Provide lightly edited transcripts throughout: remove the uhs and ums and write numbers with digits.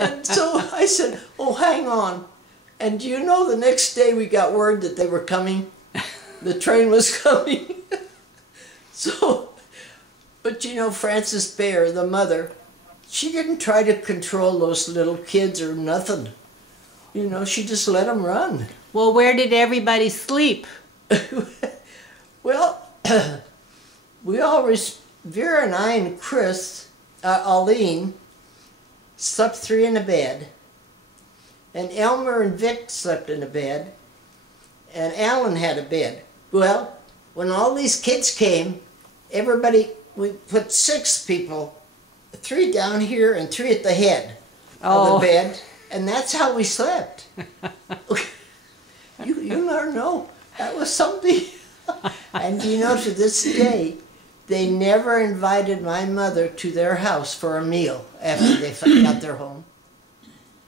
And so I said, oh, hang on. And do you know the next day we got word that they were coming? The train was coming. So, but you know, Frances Bear, the mother, she didn't try to control those little kids or nothing. You know, she just let them run. Well, where did everybody sleep? Well, we always, Vera and I and Chris, Arlene, slept 3 in a bed. And Elmer and Vic slept in a bed. And Alan had a bed. Well, when all these kids came, we put 6 people, 3 down here and 3 at the head of the bed. And that's how we slept. You never know. That was something. And you know, to this day, they never invited my mother to their house for a meal after they got their home.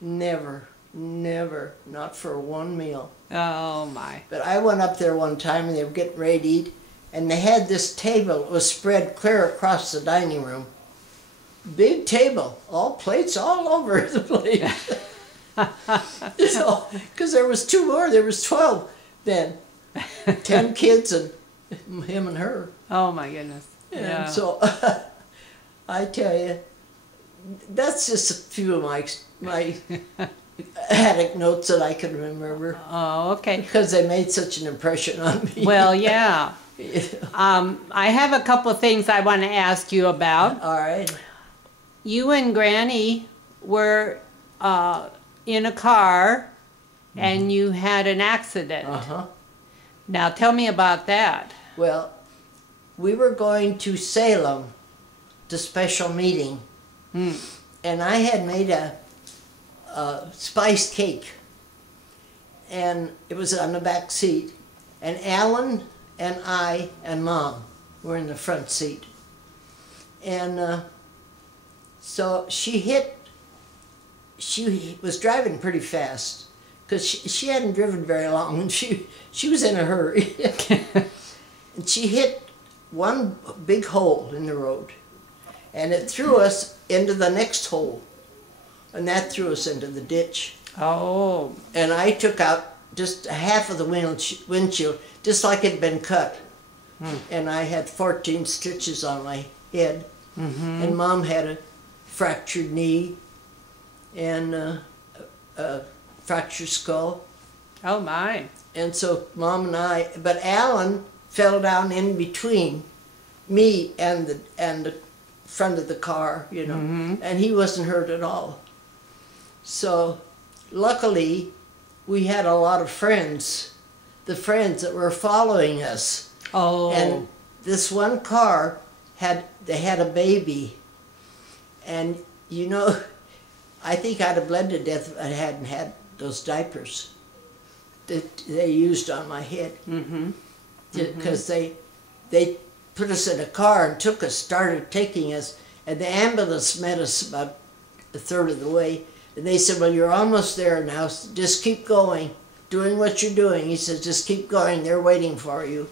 Never, never, not for one meal. Oh my. But I went up there one time and they were getting ready to eat, and they had this table that was spread clear across the dining room. Big table, all plates all over the place. You know, because there was 2 more, there was 12 then. 10 kids and him and her. Oh my goodness. And so I tell you, that's just a few of my anecdotes that I can remember. Oh, okay. Because they made such an impression on me. Well, yeah. I have a couple of things I want to ask you about. All right. You and Granny were in a car and you had an accident. Uh-huh. Now tell me about that. Well, we were going to Salem to special meeting, and I had made a spiced cake, and it was on the back seat, and Alan and I and Mom were in the front seat, and so she was driving pretty fast, because she hadn't driven very long, and she was in a hurry. And she hit one big hole in the road, and it threw us into the next hole, and that threw us into the ditch. Oh. And I took out just half of the windshield, just like it had been cut. And I had 14 stitches on my head, and Mom had a fractured knee and a fractured skull. Oh my. And so Mom and I, but Alan fell down in between me and the front of the car, you know, and he wasn't hurt at all. So luckily we had a lot of friends, the friends that were following us. Oh. And this one car they had a baby, and you know, I think I'd have bled to death if I hadn't had those diapers that they used on my head. Because they put us in a car and started taking us, and the ambulance met us about a third of the way, and they said, well, you're almost there now, just keep going, doing what you're doing. He says, just keep going, they're waiting for you.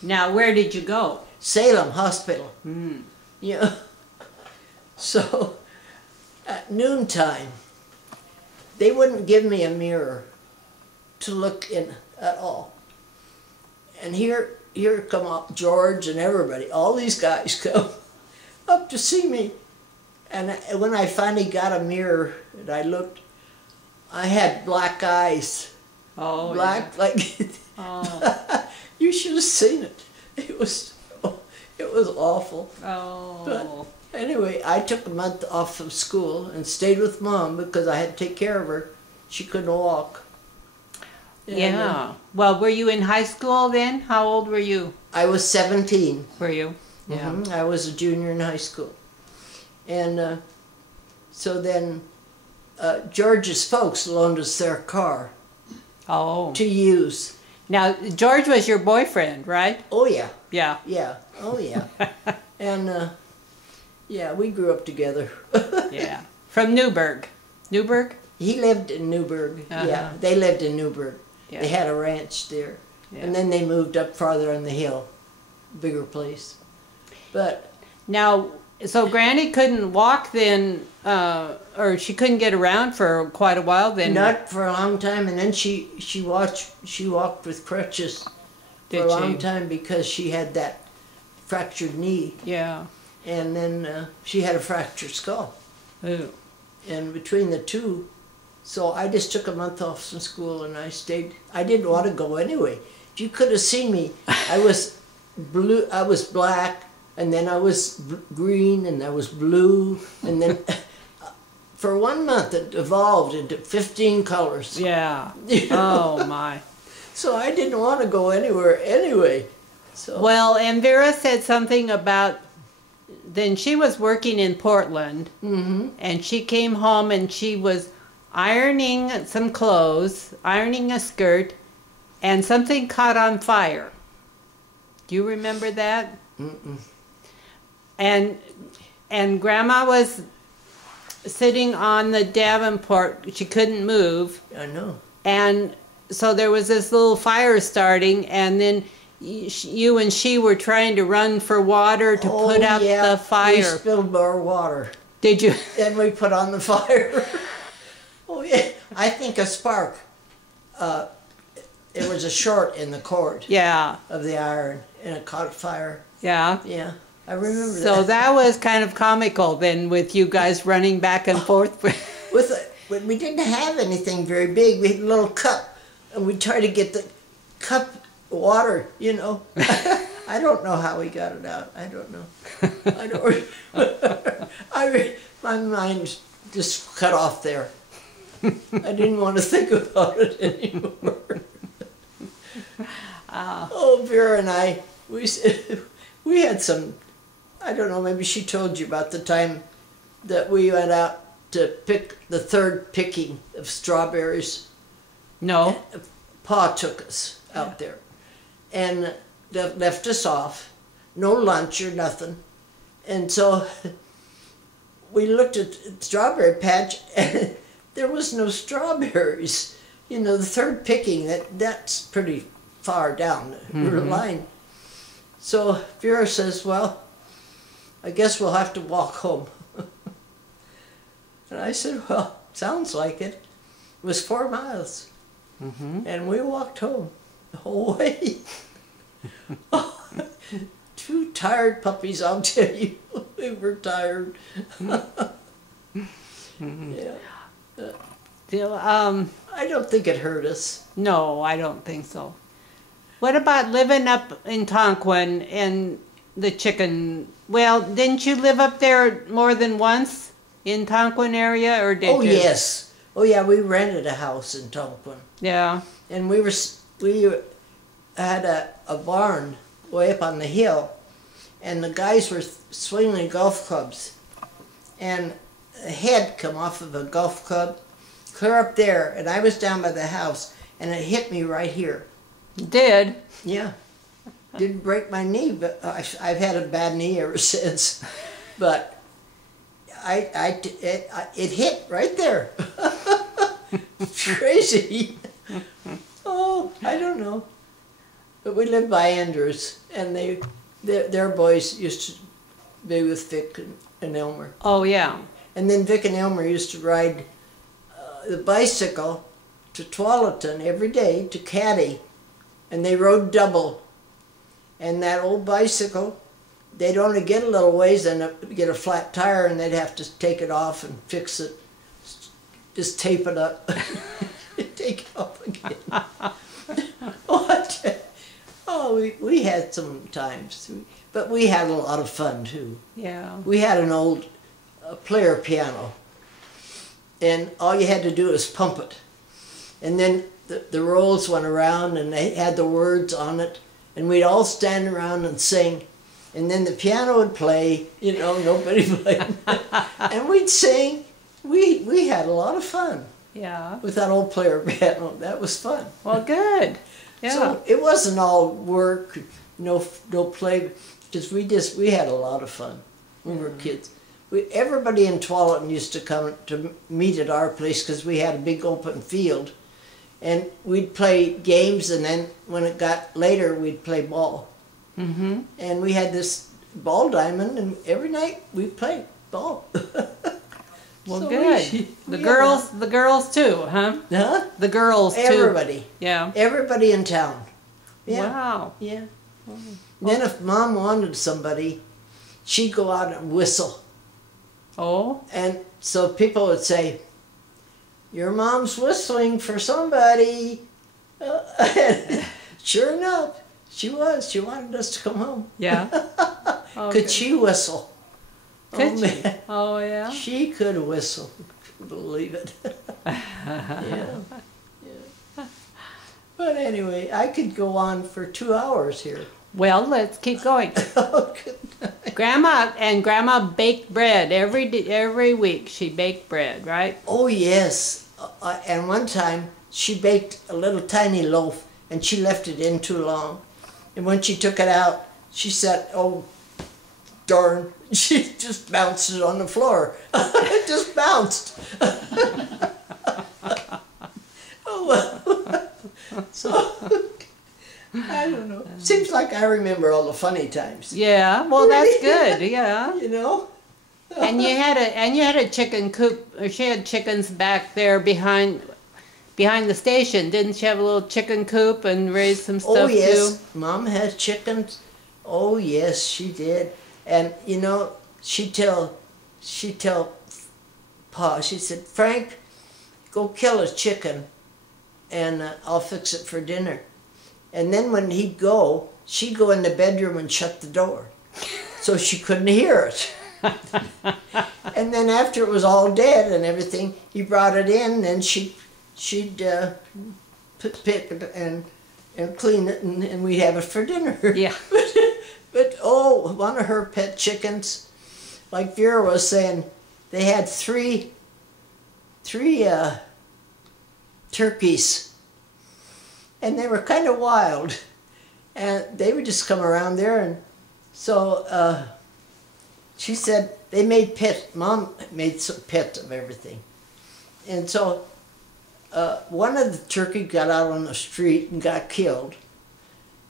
Now, where did you go? Salem Hospital. Yeah. So, at noontime, they wouldn't give me a mirror to look in at all. And here come up George and everybody, all these guys come up to see me. And when I finally got a mirror and I looked, I had black eyes. Oh, black, yeah. like, oh. You should have seen it. It was awful. Oh. But anyway, I took a month off from school and stayed with Mom because I had to take care of her. She couldn't walk. Yeah. Well, were you in high school then? How old were you? I was 17. Were you? Yeah. I was a junior in high school. And so then George's folks loaned us their car to use. Now, George was your boyfriend, right? Oh, yeah. Yeah. Yeah. Oh, yeah. And, yeah, we grew up together. Yeah. From Newburgh. Newburgh? He lived in Newburgh. Yeah, they lived in Newburgh. Yeah. They had a ranch there. Yeah. And then they moved up farther on the hill, bigger place. But now, So Granny couldn't walk then, or she couldn't get around for quite a while then. Not for a long time, and then she walked with crutches for a long time because she had that fractured knee. Yeah. And then she had a fractured skull. Ooh. And between the two, so I just took a month off from school and I stayed. I didn't want to go anyway. You could have seen me. I was blue. I was black. And then I was green, and I was blue, and then for 1 month it evolved into 15 colors. Yeah. You know? Oh my. So I didn't want to go anywhere anyway. So. Well, and Vera said something about, then she was working in Portland, and she came home and she was ironing some clothes, ironing a skirt, and something caught on fire. Do you remember that? Mm-mm. And Grandma was sitting on the Davenport. She couldn't move. I know. And so there was this little fire starting, and then you and she were trying to run for water to put out the fire. We spilled more water. Did you? Then we put on the fire. Oh yeah. I think a spark. It was a short in the cord. Yeah. Of the iron, and it caught fire. Yeah. Yeah. I remember that. So that was kind of comical then, with you guys running back and forth. When we didn't have anything very big, we had a little cup, and we tried to get the cup water, you know. I don't know how we got it out. I don't know. I don't. My mind just cut off there. I didn't want to think about it anymore. Oh, Vera and I, we had some. I don't know, maybe she told you about the time that we went out to pick the third picking of strawberries. No. Pa took us out there and left us off, no lunch or nothing. And so we looked at the strawberry patch and there was no strawberries. You know, the third picking, that's pretty far down the line. So Vera says, well, I guess we'll have to walk home. And I said, well, sounds like it. It was 4 miles. And we walked home the whole way. Oh, 2 tired puppies, I'll tell you. We were tired. Yeah. I don't think it hurt us. No, I don't think so. What about living up in Tonquin and the chicken? Well, didn't you live up there more than once in Tonquin area, or did you? Oh, yes. Oh, yeah, we rented a house in Tonquin. Yeah. And we had a barn way up on the hill, and the guys were swinging golf clubs. And a head come off of a golf club clear up there, and I was down by the house, and it hit me right here. It did? Yeah. Didn't break my knee, but I've had a bad knee ever since. But it hit right there. Crazy. Oh, I don't know. But we lived by Andrews, and their boys used to be with Vic and Elmer. Oh, yeah. And then Vic and Elmer used to ride the bicycle to Tualatin every day to Caddy, and they rode double. And that old bicycle, they'd only get a little ways and get a flat tire, and they'd have to take it off and fix it, just tape it up, take it off again. Oh, we had some times, but we had a lot of fun too. Yeah. We had an old player piano, and all you had to do was pump it, and then the rolls went around, and they had the words on it. And we'd all stand around and sing, and then the piano would play, you know, nobody played. And we'd sing. We had a lot of fun. Yeah. With that old player piano. That was fun. Well, good. Yeah. So it wasn't all work, no play, because we had a lot of fun when we were kids. Everybody in Tualatin used to come to meet at our place because we had a big open field. And we'd play games, and then when it got later, we'd play ball. And we had this ball diamond, and every night we played ball. Well, So good. The girls too, huh? Huh? The girls too. Everybody. Yeah. Everybody in town. Yeah. Wow. Yeah. Then if Mom wanted somebody, she'd go out and whistle. Oh. And so people would say, your mom's whistling for somebody. Sure enough, she was. She wanted us to come home. Yeah. Could she whistle? Could oh, she? Man. Oh, yeah. She could whistle. Believe it. Yeah. But anyway, I could go on for 2 hours here. Well, let's keep going. Oh, good night. Grandma baked bread every week. She baked bread, right? Oh, yes. And one time she baked a little tiny loaf and she left it in too long. And when she took it out, she said, oh, darn. She just bounced it on the floor. It just bounced. Oh, well. So, I don't know. Seems like I remember all the funny times. Yeah. Well, that's good. Yeah. You know? And you had a chicken coop. Or she had chickens back there behind the station. Didn't she have a little chicken coop and raise some stuff Oh, yes. too? Mom had chickens. Oh, yes, she did. And, you know, she'd tell Pa, she said, Frank, go kill a chicken and I'll fix it for dinner. And then when he'd go, she'd go in the bedroom and shut the door so she couldn't hear it. And then after it was all dead and everything, he brought it in and she'd pick it and clean it and we'd have it for dinner. Yeah. But oh, one of her pet chickens, like Vera was saying, they had three turkeys, and they were kind of wild, and they would just come around there, and so she said they made pit. Mom made some pit of everything, and so one of the turkey got out on the street and got killed.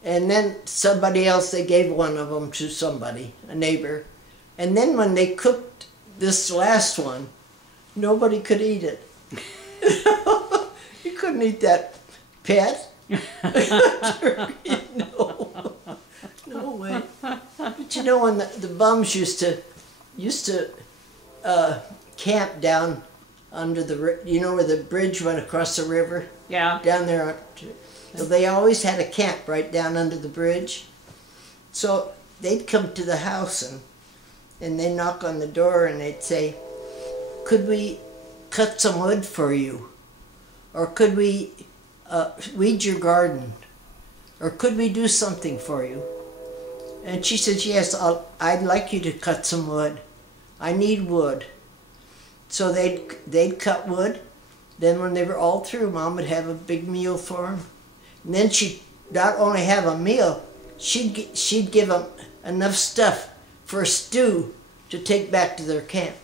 And then somebody else, they gave one of them to somebody, a neighbor. And then when they cooked this last one, nobody could eat it. You couldn't eat that pet. Turkey, no. No way. But you know, when the bums used to camp down under the, you know where the bridge went across the river? Yeah. Down there. So they always had a camp right down under the bridge. So they'd come to the house and they'd knock on the door and they'd say, could we cut some wood for you? Or could we weed your garden? Or could we do something for you? And she says, yes, I'd like you to cut some wood. I need wood. So they'd cut wood. Then when they were all through, Mom would have a big meal for them. And then she'd not only have a meal, she'd give them enough stuff for a stew to take back to their camp.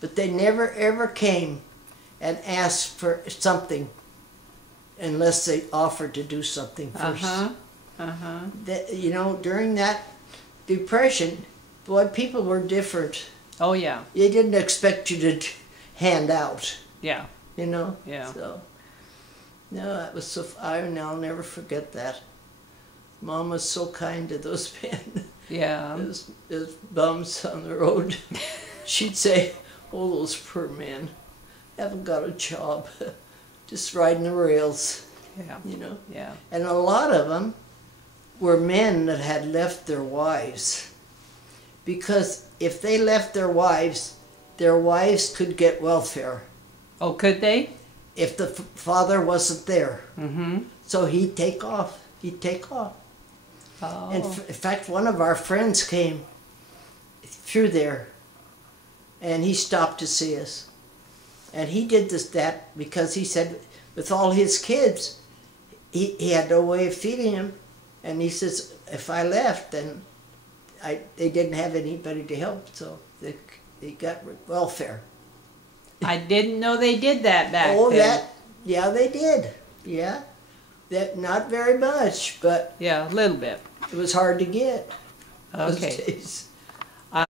But they never ever came and asked for something unless they offered to do something first. You know, during that Depression, boy, people were different. Oh yeah. They didn't expect you to hand out, Yeah. you know? Yeah. So, no, that was so, I'll never forget that. Mom was so kind to those men. Yeah. Those bums on the road. She'd say, oh, those poor men haven't got a job. Just riding the rails, Yeah. you know? Yeah. And a lot of them were men that had left their wives. Because if they left their wives could get welfare. Oh, could they? If the father wasn't there. Mm-hmm. So he'd take off. He'd take off. Oh. In fact, one of our friends came through there, and he stopped to see us. And he did that because he said, with all his kids, he had no way of feeding them. And he says, if I left, then they didn't have anybody to help, so they got welfare. I didn't know they did that back Oh, then. yeah, they did. Yeah. That, not very much, but Yeah, a little bit. it was hard to get. those Okay. days.